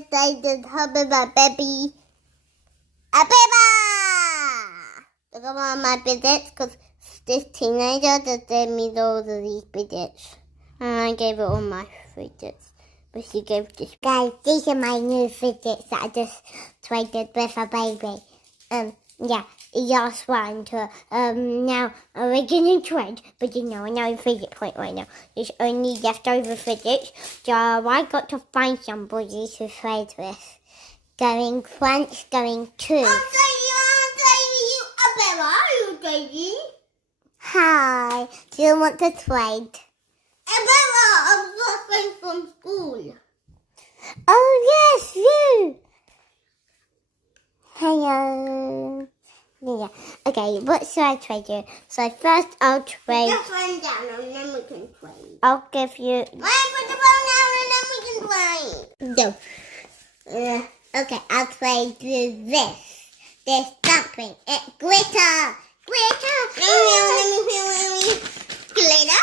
excited hubby my baby. A baby! Look at all my fidgets because this teenager just gave me loads of these fidgets. And I gave it all my fidgets. But she gave this. Guys, these are my new fidgets that I just traded with a baby. Yeah, he asked one to, now we're going to trade, but no fidget point right now. There's only leftover fidgets, so I got to find somebody to trade with. Going crunch, going two. I'm trading. Hi, do you want to trade? I'm working from school. Oh, yes, you. Hello. Yeah. Okay, what should I trade you? So first I'll trade. Just run down and then we can trade. I'll give you. Wait, put the ball down and then we can trade. No. Okay, I'll trade you this. This something. It's glitter. Glitter. Let me. Glitter.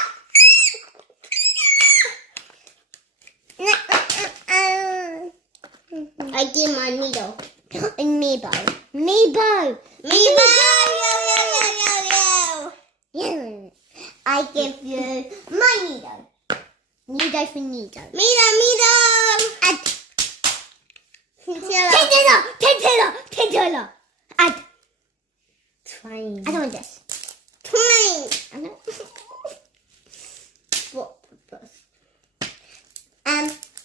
I did my needle. Meebo. Yo. I give you my needle. Needle for needle. Needle. Add. $10. Add. Twine. I don't want this. Twine. I don't. What?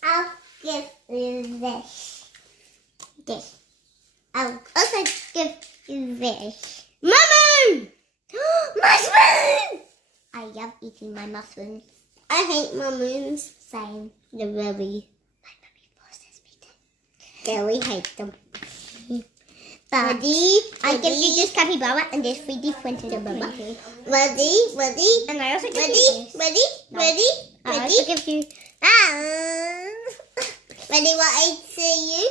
I'll give you this. I'll also give you this. Mushroom! Mushroom! I love eating my mushrooms. I hate mushrooms. Same. They're very... My mummy forces me to. Really hate them. Ready? I give you this capybara and this 3D printed monkey. Ready? And I also give you this. Ready? I also give you... Ready what I say you?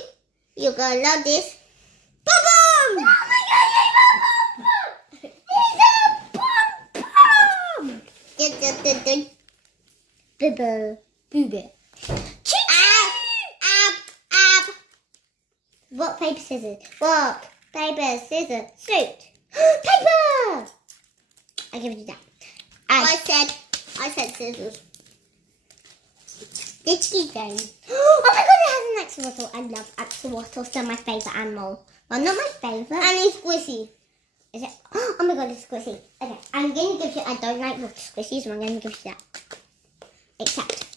You're gonna love this. Boom! Oh my God, he's a boom! Bibbo. Ab. Rock, paper, scissors. Rock, paper, scissors. Shoot. Paper! I give you that. I said scissors. Ditchy game. Oh my God, it has an axolotl. I love axolotls. They're my favourite animal. Well, not my favourite. And it's squishy. Is it? Oh my God, it's squishy. Okay, I'm going to give you, I don't like squishies, so I'm going to give you that. Except